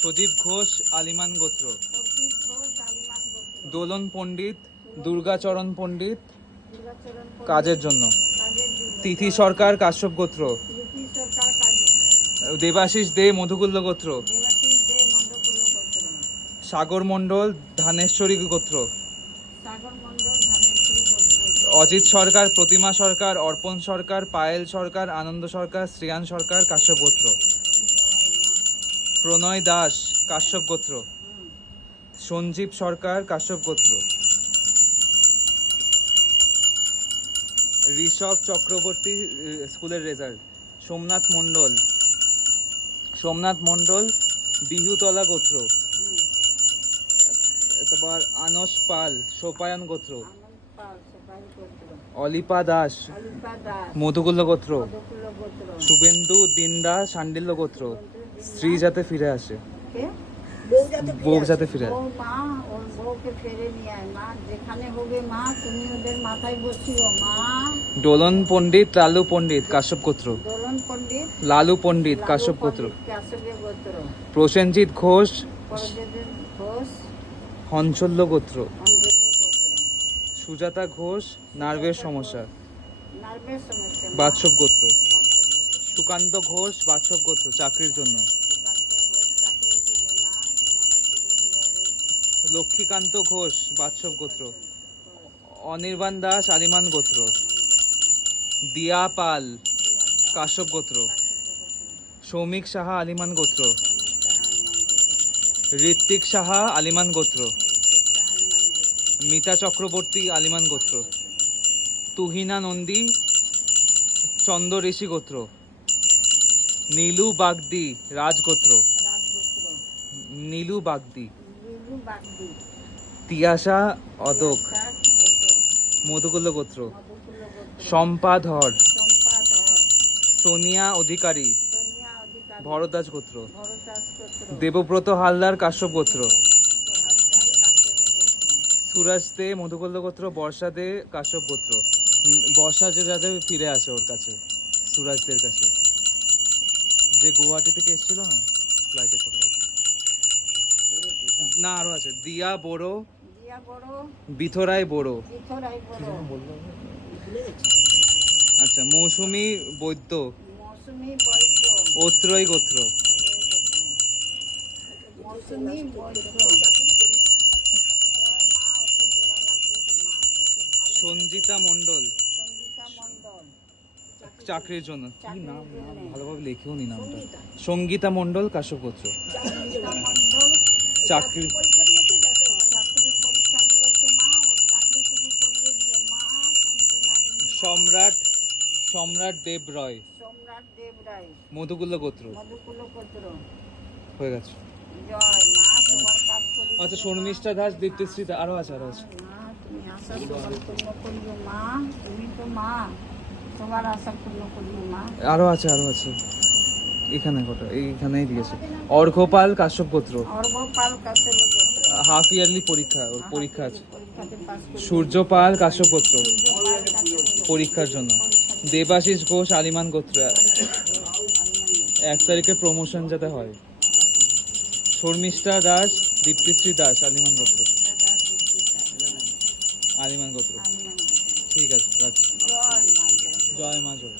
সজীব ঘোষ, আলিমান গোত্র। দোলন পণ্ডিত, দুর্গাচরণ পণ্ডিত, কাজের জন্য। তিথি সরকার, কাশ্যপ গোত্র। দেবাশিস দে, মধুকুল্ল গোত্র। সাগর মণ্ডল, ধানেশ্বরী গোত্র। অজিত সরকার, প্রতিমা সরকার, অর্পণ সরকার, পায়েল সরকার, আনন্দ সরকার, শ্রিয়ান সরকার, কাশ্যপ গোত্র। প্রণয় দাস কাশ্যপ গোত্র। সঞ্জীব সরকার কাশ্যপ গোত্র। ঋষভ চক্রবর্তী স্কুলের রেজাল্ট সোমনাথ মণ্ডল। সোমনাথ মণ্ডল বিহুতলা গোত্র। তারপর আনস পাল সোপায়ন গোত্র। অলিপা দাস মধুকুল্ল গোত্র। শুভেন্দু দিন্দা সান্ডিল্য গোত্র। স্ত্রী যাতে ফিরে আসে? বউ যাতে ফিরে আসে। মা ওর বউকে ফেরে নিয়ে আয়। মা যেখানে হবে মা তুমি ওদের মাথায় বসিও। মা। দোলন পণ্ডিত লালু পণ্ডিত কাশ্যপ গোত্র। দোলন পণ্ডিত লালু পণ্ডিত কাশ্যপ গোত্র। প্রসেনজিৎ ঘোষ ঘোষ হঞ্চল্য গোত্র। সুজাতা ঘোষ নার্ভের সমস্যা। নার্ভের সমস্যা। বাৎসব গোত্র। সুকান্ত ঘোষ বাৎসব গোত্র, চাকরির জন্য। লক্ষ্মীকান্ত ঘোষ বাৎসব গোত্র। অনির্বাণ দাস, আলিমান গোত্র। দিয়া পাল কাশ্যপ গোত্র। সৌমিক সাহা, আলিমান গোত্র। ঋত্বিক সাহা, আলিমান গোত্র। মিতা চক্রবর্তী, আলিমান গোত্র। তুহিনা নন্দী, চন্দ্র ঋষি গোত্র। নীলু বাগদি, রাজগোত্র। নীলু বাগদি। তিয়াসা অদক। মধুকুল্ল গোত্র। শম্পা ধর সোনিয়া অধিকারী। ভরদাস গোত্র। দেবব্রত হালদার কাশ্যপ গোত্র। সুরাজ দে মধুকুল্ল গোত্র, বর্ষা দে কাশ্যপ গোত্র। বর্ষা যে যাতে ফিরে আসে ওর কাছে সুরাজদের কাছে। যে গুয়াহাটি থেকে এসেছিল না ফ্লাইটে করে না আরও আছে। দিয়া বড়ো বড় বিথরাই বড়ো। বড়। আচ্ছা মৌসুমি বৈদ্য মৌসুমী গোত্র। সঞ্জিতা মণ্ডল। চাকরির জন্য। কি নাম নাম? ভালোভাবে লেখেও নি নামটা। সঙ্গীতা। মণ্ডল মণ্ডল। চাকরি। সম্রাট সম্রাট দেব রয়। সম্রাট দেব রায়। মধুকুল্ল গোত্র। হয়ে গেছে। জয় মা তোমার কাজ করি আচ্ছা শর্মিষ্ঠা দাস দীপ্তিশ্রী আরও আছে আরও আছে। মা মা তুমি তো মা। সবার আশা পূর্ণ করিও মা আরও আছে আরও আছে। এখানে কটা এইখানেই দিয়েছে। অর্ঘপাল কাশ্যপ গোত্র। অর্ঘপাল কাশ্যপ গোত্র। হাফ ইয়ারলি পরীক্ষা ওর পরীক্ষা আছে। সূর্যপাল কাশ্যপ গোত্র। পরীক্ষার জন্য। দেবাশিস ঘোষ আলিমান গোত্র। এক তারিখে প্রমোশন যাতে হয়। শর্মিষ্ঠা দাস দীপ্তিশ্রী দাস। আলিমান গোত্র। আলিমান গোত্র। ঠিক আছে রাখছি। জয় মা জয়।